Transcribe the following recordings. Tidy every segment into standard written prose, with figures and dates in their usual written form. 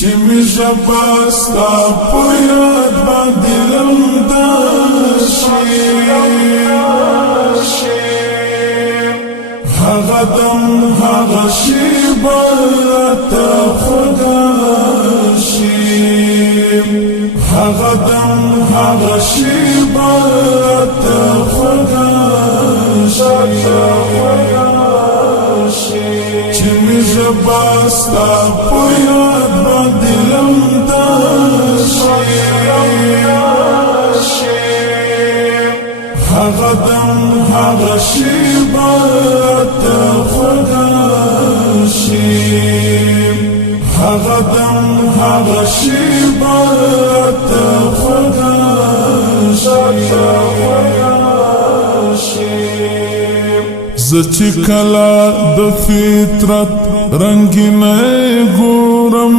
چې می ژبه ستا په یاد باندې لمده شي هغه دم هغه شیبه راته خوږه شي هغه دم هغه شیبه راته خوږه شي چې می ژبه ستا په یاد باندې لمده شي هغه دم هغه شیبه راته خوږه شي هغه دم هغه شیبه راته خوږه شي زه چې کله د فطرت رنګینه ګورم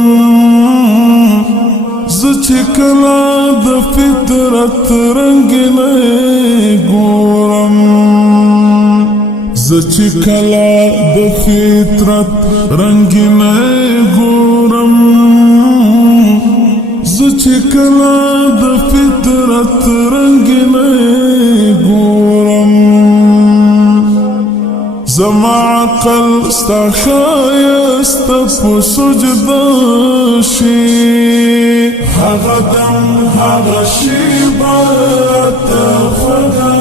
زه چې کله د فطرت رنګینه ګورم زه چې کله د فطرت رنګینه ګورم زه چې کله د فطرت رنګینه ګورم زما عقل ستا ښایست په سجده شي هغه دم هغه شیبه راته خوږه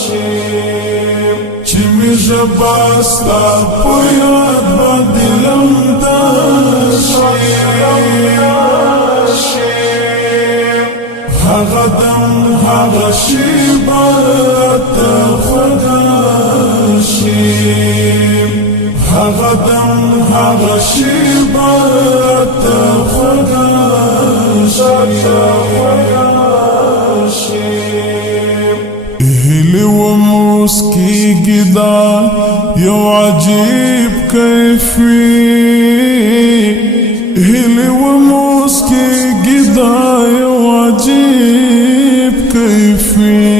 شي چې می ژبه ستا په یاد باندې لمده شي هغه دم هغه شیبه راته خوږه شي هغه دم هغه شیبه راته خوږه شي هیلې و موسکیږي دا یو عجیب کیف وي هیلې و موسکیږي دا یو عجیب کیف وي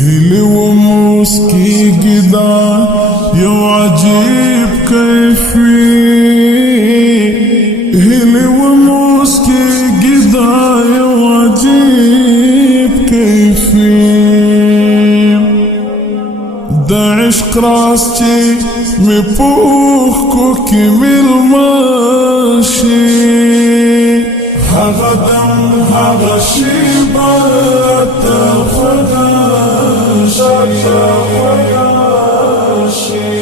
هیلې و موسکیږي دا یو عجیب کیف وي هیلې و موسکیږي دا یو عجیب کیف وي د عشق راز چې می په اوښکو کې میلمه شي هغه دم هغه شیبه راته خوږه شي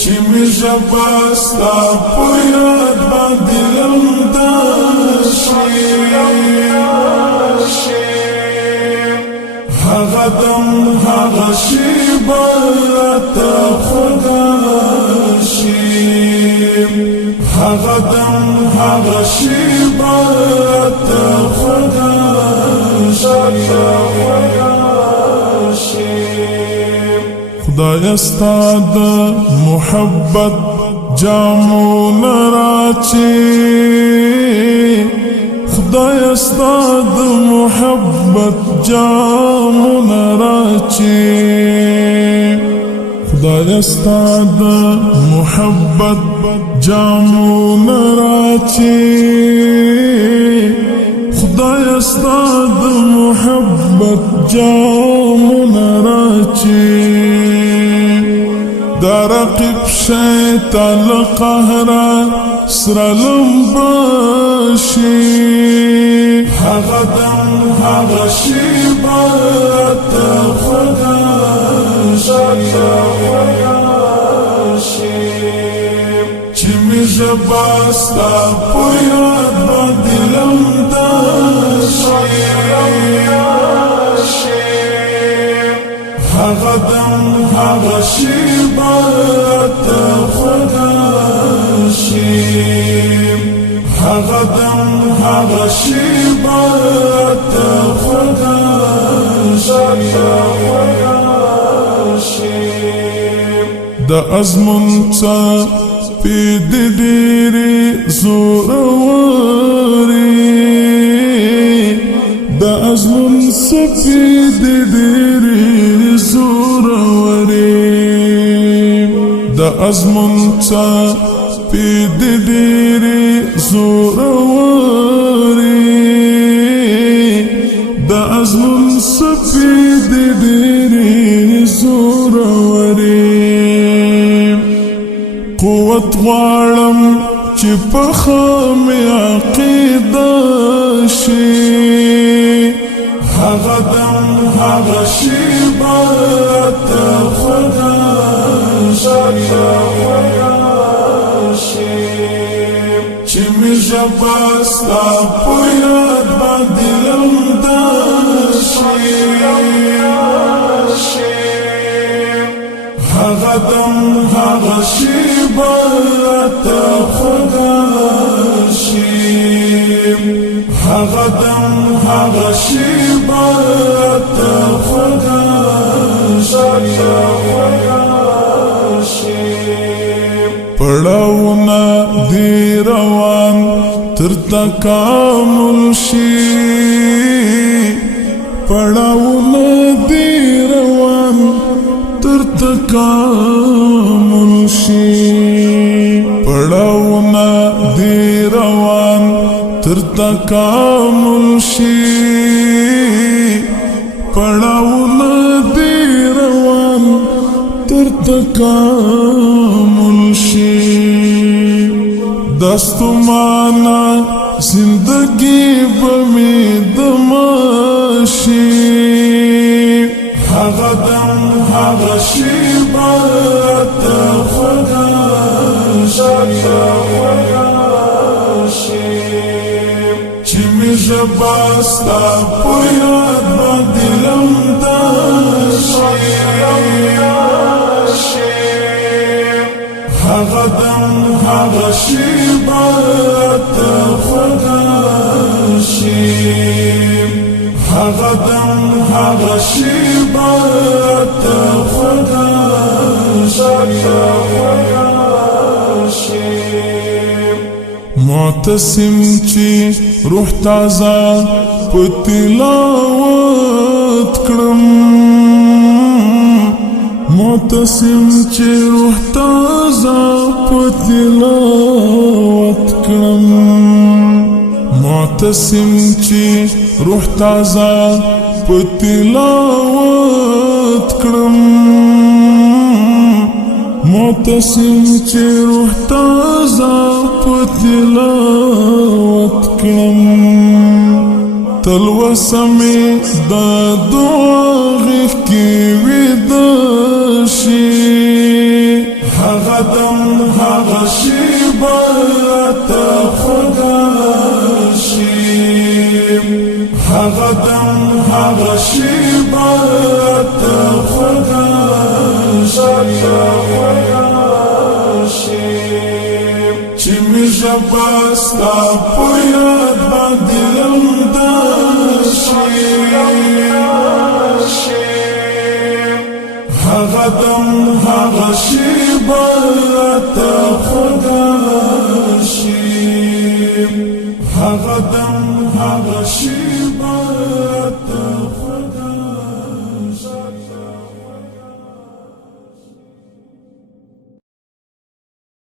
چې می ژبه ستا په یاد باندې لمده شي هغه دم هغه شیبه راته خوږه شي هغه دم هغه شیبه راته خوږه شي خدای ستا د محبت جامونه راچې خدای ستا د محبت جامونه راچې خدای ستا د محبت جامونه راچې خدای ستا د محبت جامونه راچې دا رقیب شیطان قهره سره لمبه شي هغه دم هغه شیبه راته خوږه شي چې می ژبه ستا په یاد باندې لمده شي هغه دم هغه شیبه راته خوږه شي هغه دم هغه شیبه راته خوږه شي د ازمون څپې د ډېرې زورورې د ازمون څپې د ډېرې زورورې د ازمون څپې دې ډېرې زورورې د ازمون څپې دې ډېرې زورورې قوت غواړم چې په خامې عقیده شي هغه دم هغه شیبه ته خدا شي چې مې ژبه ستا په یاد باندې لمده شي هغه دم هغه شیبه ته خدا شي هغه دم هغه شیبه ته خدا شي پړاوونه دی روان تر تکامل شي پړاوونه دی روان تر تکامل شي پړاوونه دی روان تر تکامل شي پړاوونه دی روان تر تکامل شي دستمانا زندگی بمی دماشی هغه دم هغه شیبه ته خدا شي چې مې ژبه ستا په یاد باندې لمده شي هغه دم هغه شیبه ته خدا شي هغه دم هغه شیبه ته خدا شي معتصم چې روح تازه په تلاوت کړم معتصم چې روح تازه په تلاوت کړم معتصم چې روح تازه په تلاوت کړم معتصم چې روح تازه په تلاوت کړم تلوسه مې د دعا غېږ کې ویده شي هغه دم هغه شیبه ته خدا شي هغه دم هغه شیبه ته خدا شي چې مې ژبه ستا په یاد باندې لمده شي هغه دم هغه شیبه ته خدا شي هغه دم هغه شیبه